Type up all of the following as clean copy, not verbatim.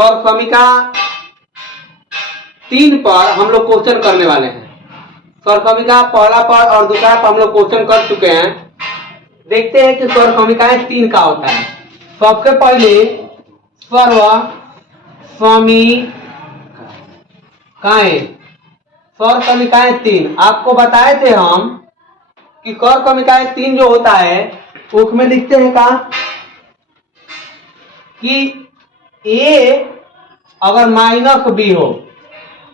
सौर समीका 3 पर हम लोग क्वेश्चन करने वाले हैं। सौर समीका पहला पर और दूसरा पर हम लोग क्वेश्चन कर चुके हैं। देखते हैं कि सौर समीकाएं 3 का होता है। सबसे पहले सर्व समीकाएं, सौर समीकाएं 3 आपको बताए थे हम कि सौर समीकाएं 3 जो होता है उसमें लिखते हैं का कि ए अगर माइनस बी हो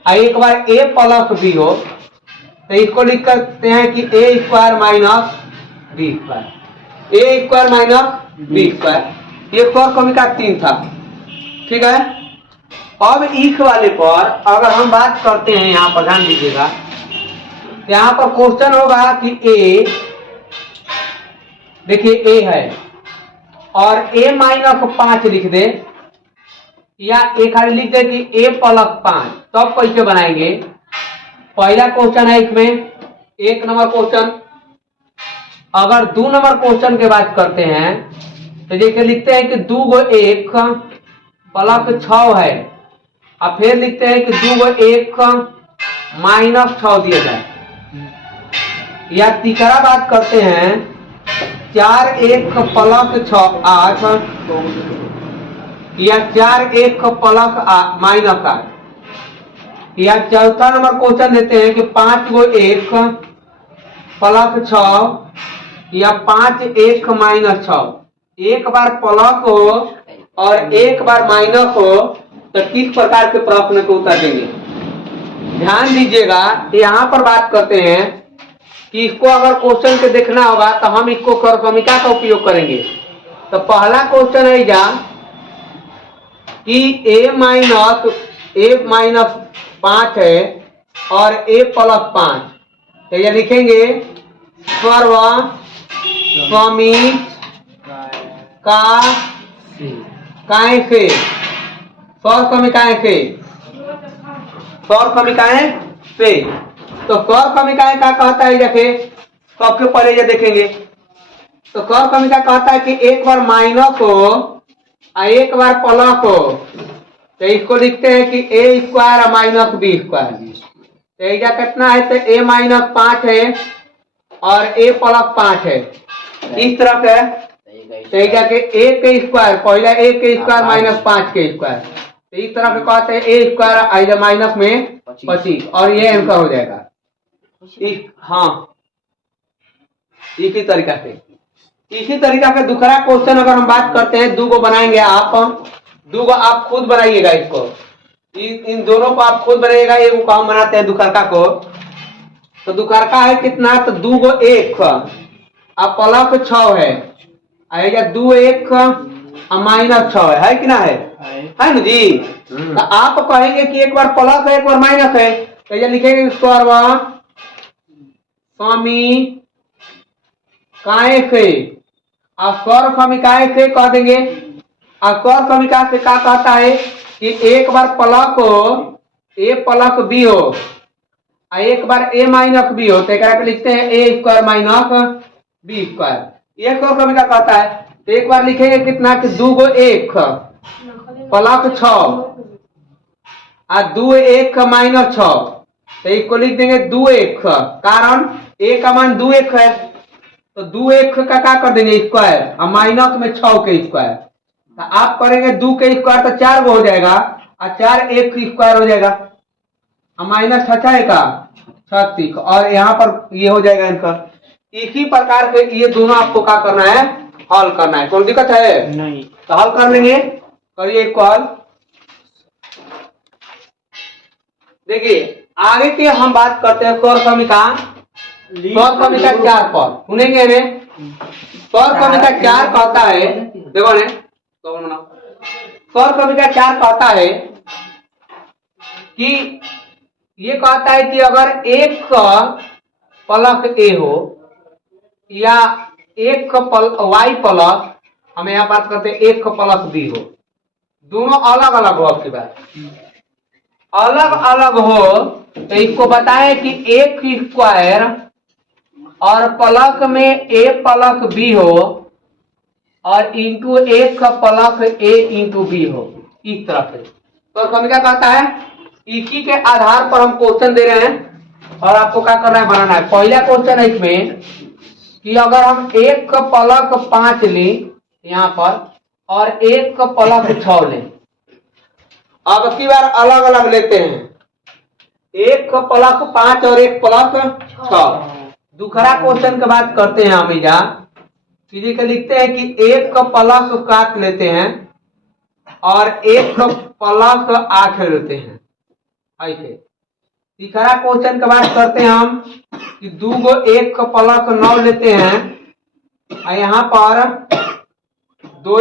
और एक बार ए प्लस बी हो तो इसको लिख सकते हैं कि ए स्क्वायर माइनस बी स्क्वायर, ए स्क्वायर माइनस बी स्क्वायर। ये सौर समीका 3 था, ठीक है। अब इस वाले पर अगर हम बात करते हैं, यहाँ पर ध्यान दीजिएगा, यहाँ पर क्वेश्चन होगा कि ए, देखिए ए है और ए माइनस 5 लिख दे या ए खाली लिख दे कि ए प्लस 5, तब कैसे बनाएंगे। पहला क्वेश्चन है इसमें 1 नंबर क्वेश्चन। अगर 2 नंबर क्वेश्चन की बात करते हैं तो जैसे लिखते हैं कि 2 गो 1 प्लस 6 है और फिर लिखते हैं कि 2 गो 1 माइनस 6 दिया जाए। या तीसरा बात करते हैं 4 1 प्लस 6 8 या 4 1 प्लस माइनस 8। या चौथा नंबर क्वेश्चन देते हैं कि 5 गो 1 प्लस 6 या 5 1 माइनस 6। एक बार प्लस हो और एक बार माइनस हो तो किस प्रकार के प्रश्न को उत्तर देंगे। ध्यान दीजिएगा, यहाँ पर बात करते हैं कि इसको अगर क्वेश्चन के देखना होगा तो हम इसको सौर समीका का उपयोग करेंगे। तो पहला क्वेश्चन है जा कि ए माइनस 5 है और ए प्लस 5, तो ये लिखेंगे सर्व समीका से, सौर समीकाएं से, सौर समीकाएं से। तो सौर समीकाएं क्या कहता है, देखे सबसे पहले ये देखेंगे तो सौर समीका कहता है कि एक बार माइनस हो और एक बार प्लस हो तो इसको लिखते हैं कि ए स्क्वायर माइनस बी स्क्वायर। तो एजा कितना है, तो ए माइनस 5 है और ए प्लस 5 है। इस तरह से तो एजा के ए के स्क्वायर, पहला ए के स्क्वायर माइनस 5 के स्क्वायर, तो इस तरह से कहते हैं ए स्क्वायर माइनस में 25 और ये आंसर हो जाएगा। हाँ, इसी तरीका से दूसरा क्वेश्चन अगर हम बात करते हैं, 2 को बनाएंगे आप, 2 को आप खुद बनाइएगा। इसको इन दोनों को आप खुद बनाइएगा। एक को हम बनाते हैं दुखरका को। तो दुखरका है कितना, तो 2 को 1 अब प्लस 6 है, आएगा 2 1 माइनस 6 है कि ना है ना जी। तो आप कहेंगे कि एक बार प्लस है एक बार माइनस है, तो ये लिखेंगे सर्व समीकाएं से, और सौर समीकाएं से कह देंगे। और सौर समीका से क्या कहता है कि एक बार प्लस हो, ए प्लस बी हो और एक बार ए माइनस बी हो, तो लिखते हैं ए स्क्वायर माइनस बी स्क्वायर। ये सौर समीका कहता है। तो एक बार लिखेंगे कितना कि 2 को 1 प्लस 6 और 2 1 माइनस 6, तो इसको लिख देंगे 2 1, कारण ए का मान 2 1 है तो 2 1 का क्या कर देंगे स्क्वायर और माइनस में 6 के स्क्वायर। तो आप करेंगे 2 के स्क्वायर तो 4 को हो जाएगा और 4 1 स्क्वायर हो जाएगा और माइनस 6 का 36 और यहाँ पर ये हो जाएगा आंसर। इसी प्रकार से ये दोनों आपको क्या करना है, हल करना है। कोई दिक्कत है नहीं, तो हल कर लेंगे। करिए इसको हल। देखिए आगे के हम बात करते हैं सौर समीका 4 पर। सुनेंगे हमें सौर समीका 4 कहता है, देखो ने सौर समीका 4 कहता है कि ये कहता है कि अगर एक प्लस ए हो या एक वाई प्लस, हमें यहाँ बात करते हैं 1 प्लस बी हो, दोनों अलग अलग हो। आपकी बात अलग अलग हो तो इसको बताएं कि एक स्क्वायर और प्लस में ए प्लस बी हो और इंटू 1 प्लस ए इंटू बी हो। इस तरह से। तो समीकरण कहता है इसी के आधार पर हम क्वेश्चन दे रहे हैं और आपको क्या करना है, बनाना है। पहला क्वेश्चन है इसमें कि अगर हम एक पलक 5 लें यहाँ पर और एक पलक 6 लें, अब की बार अलग अलग लेते हैं, एक पलक 5 और एक पलक 6। दूसरा क्वेश्चन की बात करते हैं हम इजा सीधे के लिखते हैं कि एक पलक 7 लेते हैं और एक पलक 8 लेते हैं ऐसे। तीसरा क्वेश्चन की बात करते हैं हम कि एक पलक 9 लेते हैं और यहाँ पर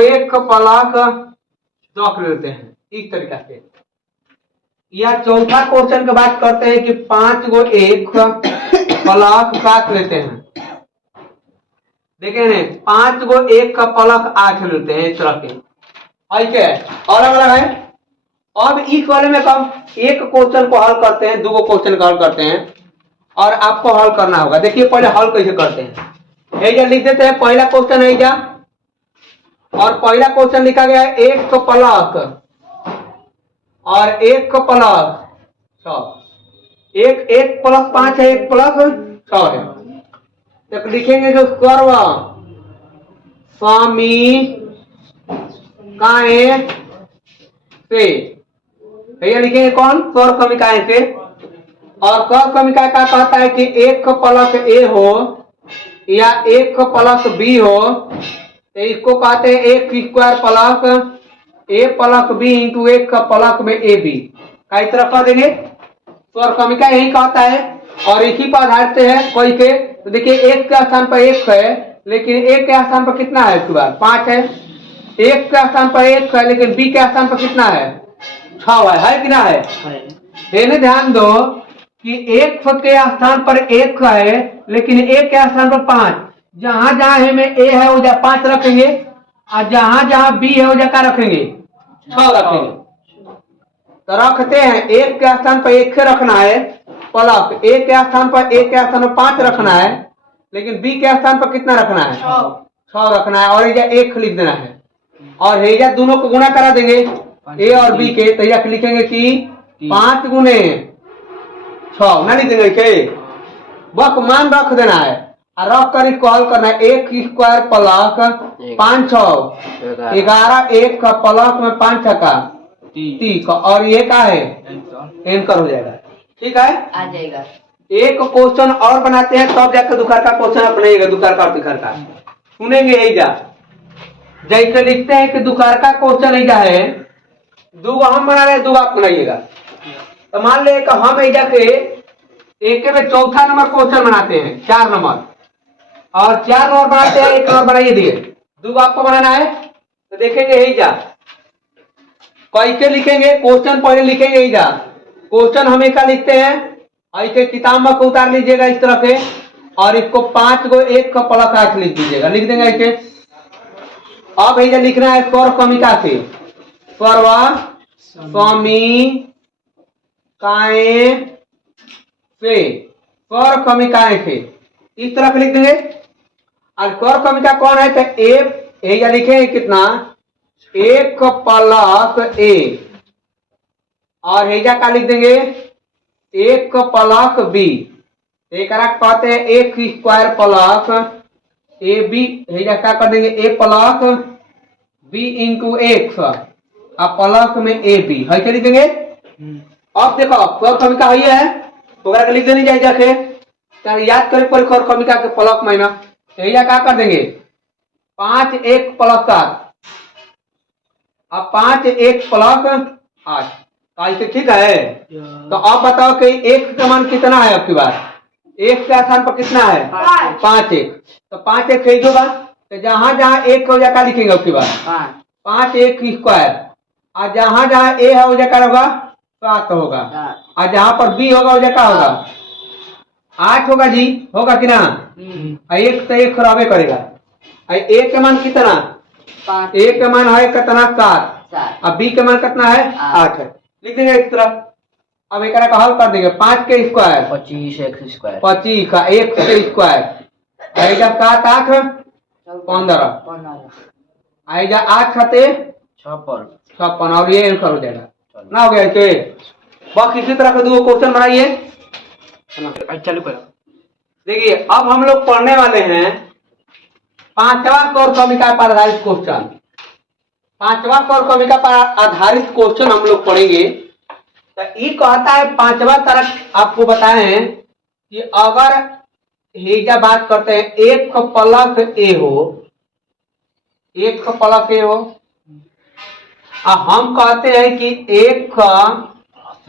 एक पलक 10 लेते हैं इस तरीका से। या चौथा क्वेश्चन की बात करते हैं कि 5 एक पलक 7 लेते हैं, देखें 5 एक का पलक 8 लेते हैं इस तरह के ऐसे अलग अलग है। अब इस वाले में हम एक क्वेश्चन को हल करते हैं, 2 क्वेश्चन का हल करते हैं और आपको हल करना होगा। देखिए पहले हल कैसे करते हैं, एजा लिख देते हैं। पहला क्वेश्चन है एजा और पहला क्वेश्चन लिखा गया है एक पलक और एक पलक 6, एक प्लस 5 है, एक प्लस 6 है। तो लिखेंगे जो सर्व समीकाएं से, भैया लिखेंगे कौन, सर्व समीकाएं से। और सर्व समीकाएं का कहता है कि एक प्लस ए हो या एक प्लस बी हो, तो इसको कहते हैं एक स्क्वायर प्लस ए प्लस बी इंटू एक प्लस में ए बी का इस तरह कर देंगे। स्वर समीकरण यही कहता है और इसी पर आधारित है कोई के। तो देखिए एक के स्थान पर 1 है लेकिन एक के स्थान पर कितना है, 5 है। एक के स्थान पर 1 है लेकिन बी के स्थान पर कितना है, 6 है कि ना है। देने ध्यान दो कि एक के स्थान पर 1 है लेकिन एक के स्थान पर 5। जहां जहां है में ए है वो जहाँ 5 रखेंगे और जहां जहां बी है वो जगह रखेंगे 6 रखेंगे। तो रखते हैं एक के स्थान पर 1 रखना है प्लस एक के स्थान पर 1 के स्थान पर 5 रखना है, लेकिन बी के स्थान पर कितना रखना है, 6 रखना है और ये 1 लिख देना है। और हेजा दोनों को गुणा करा देंगे ए और बी के, तो यह लिखेंगे कि 5 गुने 6 ना लिख देंगे के बस मान रख देना है और रख कर इसको हल करना है। 1 स्क्वायर प्लस 5 6 11 1 का प्लस में 5 छक्का 30 और ये क्या है एंकर हो जाएगा, ठीक है आ जाएगा। एक क्वेश्चन और बनाते हैं तब जाकर दुखार का क्वेश्चन अपनाइएगा। दुखार का दुखार का सुनेंगे एजा जैसे लिखते हैं कि दुखार का क्वेश्चन एजा है, 2 हम बना रहे हैं 2 आप बनाइएगा। तो मान ले कि हम एजा के एक में चौथा नंबर क्वेश्चन बनाते हैं 4 नंबर और 4 नंबर बनाते हैं, 1 नंबर बनाइए दिए 2 आपको बनाना है। तो देखेंगे एजा कैसे लिखेंगे क्वेश्चन, पहले लिखेंगे एजा क्वेश्चन हम एक लिखते हैं ऐसे किताब में उतार लीजिएगा इस तरह से और इसको 5 1 का प्लस 8 लिख दीजिएगा, लिख देंगे ऐसे। अब एजा लिखना है स्वर समीका से, स्वर समीकाएं से, स्वर समीकाएं से इस तरह से लिख देंगे। और स्वर समीका कौन है, तो ए लिखेंगे कितना 1 प्लस ए और हेजा का लिख देंगे 1 प्लस बी। एक कहते हैं 1 स्क्वायर प्लस ए बी, हेजा क्या कर देंगे ए प्लस बी इंटू एक्स और प्लस में ए बी है क्या लिख देंगे। अब देखो स्वर समीका है तो लिख देनी चाहिए जैसे याद करें पर स्वर समीका के प्लस माइनस, हेजा क्या कर देंगे 5 1 प्लस 7 अब 5 1 प्लस 8 ऐसे, ठीक है। तो अब बताओ कि एक का मान कितना है, आपकी बात एक के स्थान पर कितना है 5 1, तो 5 1 सही होगा। तो जहां जहां 1 हो जाकर लिखेंगे आपकी बात 5 1 स्क्वायर और जहां जहां ए है वो जगह होगा 7 होगा और जहां पर बी होगा वो जगह होगा 8 होगा जी, होगा कि ना। 1 तो 1 खराबे करेगा। ए का मान कितना, ए का मान है कितना 7 और बी का मान कितना है 8 है, लिख देंगे इस तरह। अब एक का हल कर देंगे 5 के स्क्वायर 25 x स्क्वायर 25 का 1 के स्क्वायर 7 8 15 आएगा 8 खाते 56 और ये आंसर हो जाएगा ना। हो गया इसे बस इसी तरह के दो क्वेश्चन बनाइए। चालू करो। देखिए अब हम लोग पढ़ने वाले हैं 5वां सौर समीकरण पर आधारित क्वेश्चन। 5वां सौर समीकरण पर आधारित क्वेश्चन हम लोग पढ़ेंगे। तो ये कहता है 5वां तरह आपको बताएं कि अगर हेजा बात करते हैं एक प्लस ए हो, एक प्लस ए हो, हम कहते हैं कि एक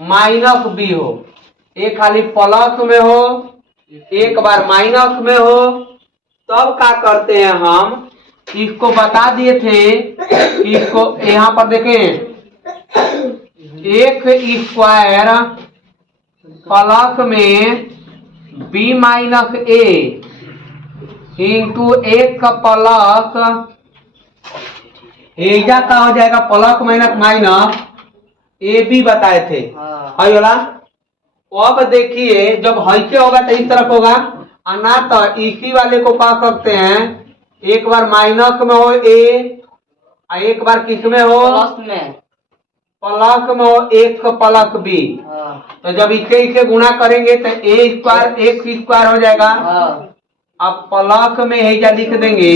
माइनस बी हो, एक खाली प्लस में हो एक बार माइनस में हो, तब क्या करते हैं हम इसको बता दिए थे कि इसको यहाँ पर देखें एक स्क्वायर प्लस में बी माइनस ए इंटू एक का प्लस एजा का हो जाएगा plus minus minus A B बताए थे। है वाला अब देखिए जब हैसे होगा तो इस तरफ होगा और ना तो इसी वाले को कह सकते हैं एक बार माइनस में हो ए और एक बार किस में हो प्लस में हो एक प्लस बी। तो जब इसे गुणा करेंगे तो ए स्क्वायर एक स्क्वायर हो जाएगा। अब प्लस में हेजा लिख देंगे,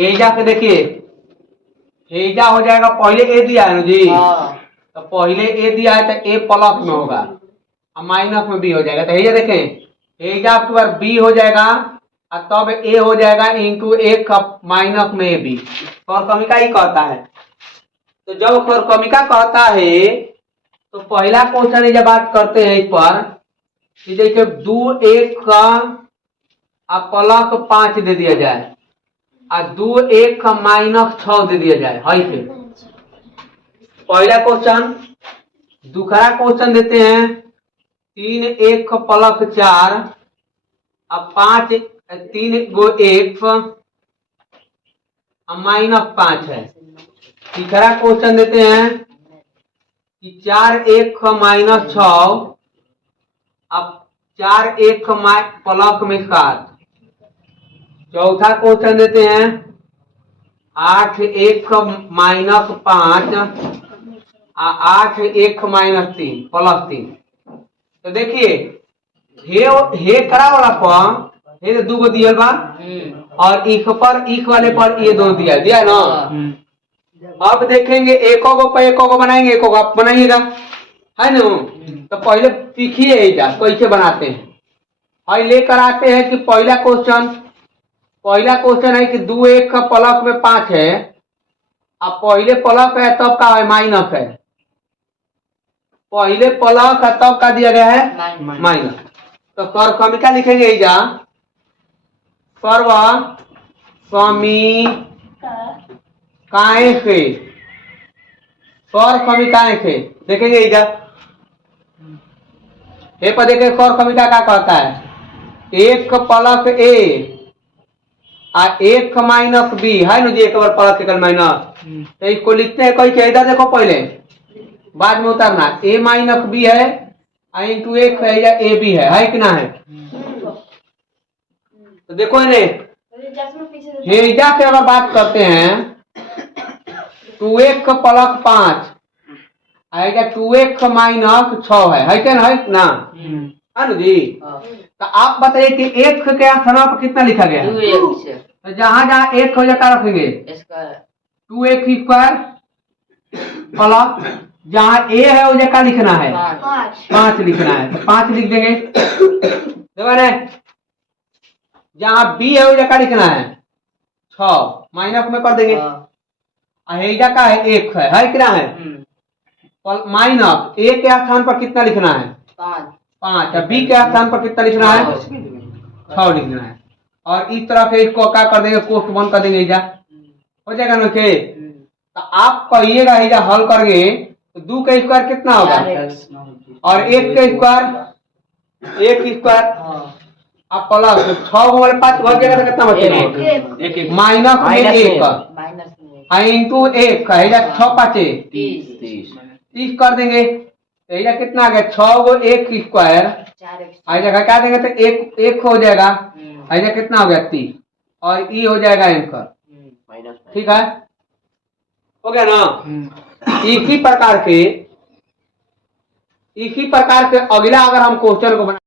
एजा के देखिए हेजा हो जाएगा पहले ए दिया है ना जी, तो पहले ए दिया है तो ए प्लस में होगा और माइनस में बी हो जाएगा। तो हेजा देखें हेजा आपके बार बी हो जाएगा और तब ए हो जाएगा इंटू एक माइनस में ए बी। सौरसमीका ही कहता है। तो जब सौरसमीका कहता है तो पहला क्वेश्चन जब बात करते हैं इस पर कि जैसे 2 1 का प्लस 5 दे दिया जाए और 2 1 का माइनस 6 दे दिया जाए। है फिर पहला क्वेश्चन। दूसरा क्वेश्चन देते हैं 3 1 का प्लस 4 और 5 3 गो 1 माइनस 5 है। तीसरा क्वेश्चन देते हैं कि 4 1 का माइनस 6 अब 4 1 का प्लस में 7। चौथा क्वेश्चन देते हैं 8 1 का माइनस 5 और 8 1 का माइनस 3 प्लस 3। तो देखिए हे करा वाला पर ये दो गो दिया बा और इक पर इक वाले पर ये दो दिया ना। अब देखेंगे एको गो पे एको गो बनाएंगे, एको गो आप बनाइएगा है ना। तो पहले सीखिए कैसे बनाते हैं। और लेकर आते हैं कि पहला क्वेश्चन है कि 2 1 का प्लस में 5 है। अब पहले प्लस है तब का है माइनस है, पहले प्लस है तब का दिया गया है माइनस। तो सौरसमीका लिखेंगे इजा सर्व समीकाएं से, सौरसमीकाएं से देखेंगे इजा ए पर देखें सौरसमीका क्या कहता है 1 प्लस ए और 1 माइनस बी है ना जी, एक बार प्लस एक माइनस। तो इसको लिखते हैं कैसे, इधर देखो पहले बाद में उतारना ए माइनस बी है इंटू एक है या ए बी है कि ना है। तो देखो हेजा से अगर बात करते हैं 2 1 प्लस 5 आएगा 2 1 माइनस 6 है क्या ना, है ना है ना जी। तो आप बताइए कि एक के स्थान पर कितना लिखा गया है। तो जहां जहां एक हो जाता रखेंगे 2 1 स्क्वायर प्लस जहां ए है वो जगह लिखना है 5 लिखना है तो 5 लिख देंगे। देखो ना जहां बी है वो जगह लिखना है 6 माइनस में कर देंगे। हेजा का है 1 है कितना है माइनस ए के स्थान पर कितना लिखना है 5 और बी के स्थान पर कितना लिखना है 6 लिखना है। और इस तरह से इसको क्या कर देंगे कोष्ट बंद कर देंगे हेजा हो जाएगा ना के। तो आप कहिएगा हेजा हल करेंगे तो 2 का स्क्वायर कितना होगा और 1 का स्क्वायर आप प्लस 6 वाले 5 भर जाएगा तो कितना बचेगा माइनस में 1 इंटू 1 हेजा 6 5 30 कर देंगे। तो हेजा कितना आ गया 6 गो 1 स्क्वायर हेजा क्या देंगे तो 1 हो जाएगा हेजा कितना हो गया 30 और ई हो जाएगा आंसर। ठीक है हो गया ना। इसी प्रकार के अगला अगर हम क्वेश्चन को बनाने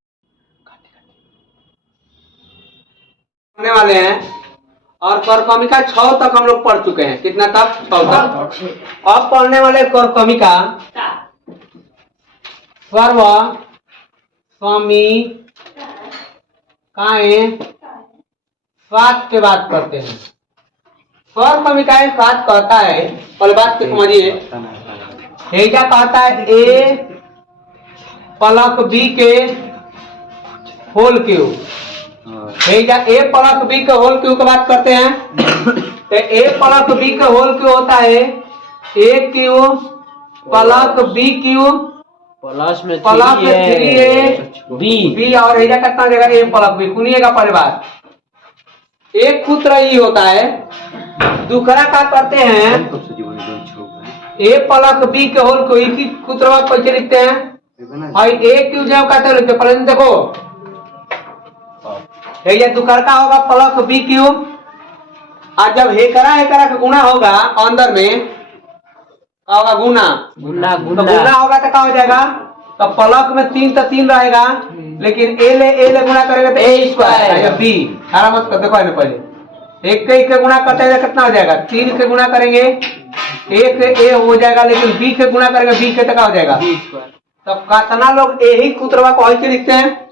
वाले हैं, और कर्कमिका 6 तक हम लोग पढ़ चुके हैं। कितना तक? 6 तक। अब पढ़ने वाले कर्कमिका सर्व समीकाएं स्वाद के बात करते हैं। कर्कमिकाएं स्वाद कहता है, पहले बात को समझिए। हेजा कहता है ए प्लस बी के होल क्यूब। हेजा ए प्लस बी के होल क्यूब की बात करते हैं। तो ए प्लस बी के होल क्यूब होता है a cube plus b cube plus में प्लस 3a बी, और हेजा कितना हो जाएगा? A plus b. सुनिएगा पहले बात, एक सूत्र ही होता है। दूसरा क्या करते हैं? ए प्लस बी के होल को इसी सूत्र में कैसे लिखते हैं? और ए क्यू जो कहते हैं लिखते हैं। देखो ये दूसरा का होगा प्लस बी क्यूब, और जब हेकरा हेकरा का गुणा होगा अंदर में क्या होगा? गुना गुना तो गुना होगा तो क्या हो जाएगा? तो प्लस में 3 तो 3 रहेगा, लेकिन ए ले गुणा करेगा तो ए स्क्वायर बी। सारा मत कर, देखो पहले एक के गुणा करते हैं कितना हो जाएगा? 3 के गुणा करेंगे एक ए हो जाएगा, लेकिन बी के गुणा करेंगे बी के तो क्या हो जाएगा? B square. तब कितना लोग यही सूत्र को ऐसे लिखते हैं?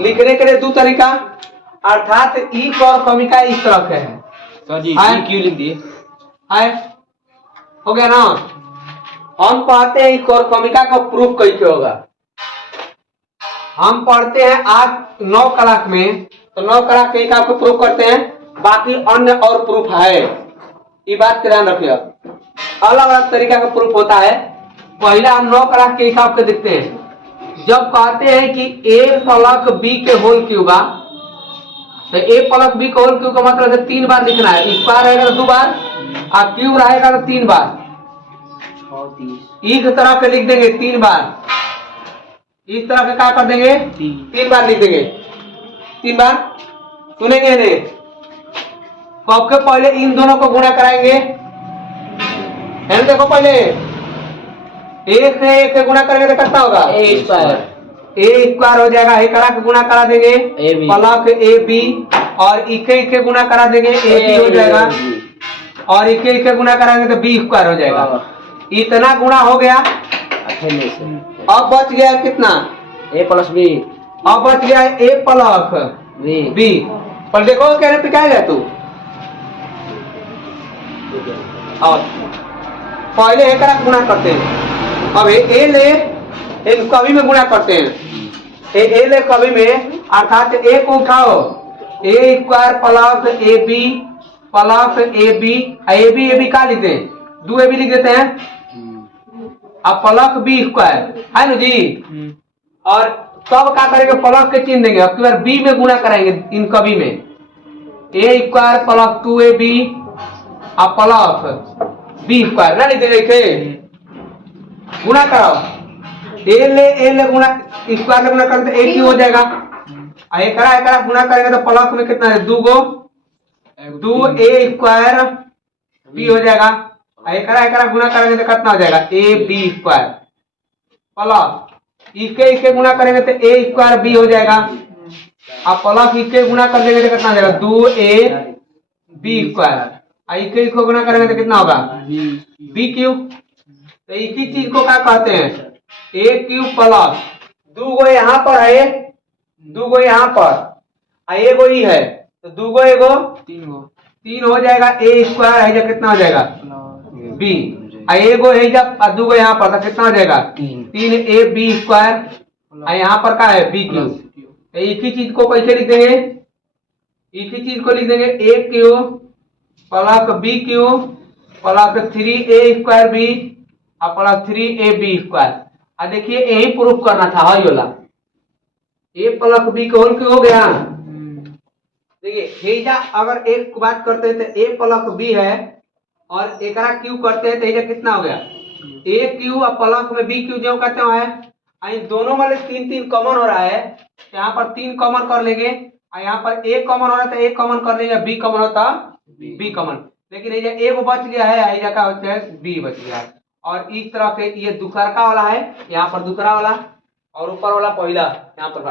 लिखने के लिए दो तरीका, अर्थात ई कर्कमिका इस तरह के है। क्यों लिख दिए? हो गया ना। हम पढ़ते हैं कर्कमिका का प्रूफ कैसे होगा। हम पढ़ते हैं आज 9 क्लास में, तो 9 क्लास के आपको प्रूफ करते हैं, बाकी अन्य और प्रूफ है। ये बात का ध्यान रखिए, अलग अलग तरीका का प्रूफ होता है। पहला हम 9 क्लास के हिसाब से देखते हैं। जब कहते हैं कि ए प्लस बी के होल क्यूब, तो ए प्लस बी के होल क्यूब का मतलब है 3 बार लिखना है। स्क्वायर रहेगा तो 2 बार, और क्यूब रहेगा तो 3 बार। इस तरह के लिख देंगे 3 बार। इस तरह के क्या कर देंगे? 3 बार लिख देंगे। 3 बार सुनेंगे नहीं। सबके पहले इन दोनों को गुणा कराएंगे। देखो पहले एक से एक से गुणा करेंगे तो कितना होगा? ए स्क्वायर हो जाएगा। एक करा के गुणा करा देंगे प्लस ए बी, और इके गुणा करा देंगे ए बी हो जाएगा, और इके गुणा कराएंगे तो बी स्क्वायर हो जाएगा। इतना गुणा हो गया। अब बच गया कितना? ए प्लस बी। अब बच गया ए प्लस बी। पर देखो क्या पिटाएगा तू। और पहले एक गुणा करते हैं। अब ए ले कभी में गुणा करते हैं। ए ले कभी में, अर्थात ए को उठाओ a square plus a b a b का लिखते हैं? 2 ए बी लिख देते हैं। अब प्लस बी स्क्वायर है ना जी। और तब क्या करेंगे? प्लस के चिन्ह देंगे। अब की बार बी में गुणा कराएंगे इन कभी में। ए स्क्वायर प्लस 2 ए बी और प्लस बी स्क्वायर ना लिख देंगे। गुणा कराओ, ए ले गुणा स्क्वायर ले गुणा करेंगे तो ए क्यू हो जाएगा। एकरा गुणा करेंगे तो प्लस में कितना है? 2 ए स्क्वायर बी हो जाएगा। एकरा गुणा करेंगे तो कितना हो जाएगा? ए बी स्क्वायर प्लस इसके गुणा करेंगे तो ए स्क्वायर बी हो जाएगा, और प्लस इसके गुणा कर देंगे तो कितना हो जाएगा? 2 ए बी स्क्वायर। इसको गुणा करेंगे तो कितना होगा? B cube. तो एक ही चीज को क्या कहते हैं? ए क्यूब प्लस 2 गो यहाँ पर है, 2 गो यहाँ पर, एगो ही है तो 2 गो एगो 3 हो जाएगा। ए स्क्वायर है जब कितना हो जाएगा? बी। एगो है जब 2 गो यहाँ पर तो कितना हो जाएगा? 3 ए बी स्क्वायर। यहाँ पर क्या है? B cube. तो एक ही चीज को कैसे लिख देंगे? एक ही चीज को लिख देंगे a cube plus b cube plus 3 a square b और प्लस 3 ए बी स्क्वायर। देखिए यही प्रूफ करना था। हाई वाला ए प्लस बी का होल क्यों हो गया? देखिए हेजा अगर एक बात करते हैं तो ए प्लस बी है, और एकरा क्यू करते हैं तो हेजा कितना हो गया? ए क्यू और प्लस में बी क्यू जो कहते हैं। दोनों वाले 3 कॉमन हो रहा है। यहाँ पर 3 कॉमन कर लेंगे, और यहाँ पर ए कॉमन हो रहा है तो ए कॉमन कर लेंगे, बी कॉमन होता बी कॉमन। लेकिन ये एगो बच गया है, ये क्या होता है बी बच गया है। और इस तरह से ये दुकरका वाला है, यहाँ पर दूसरा वाला और ऊपर वाला पहला यहाँ पर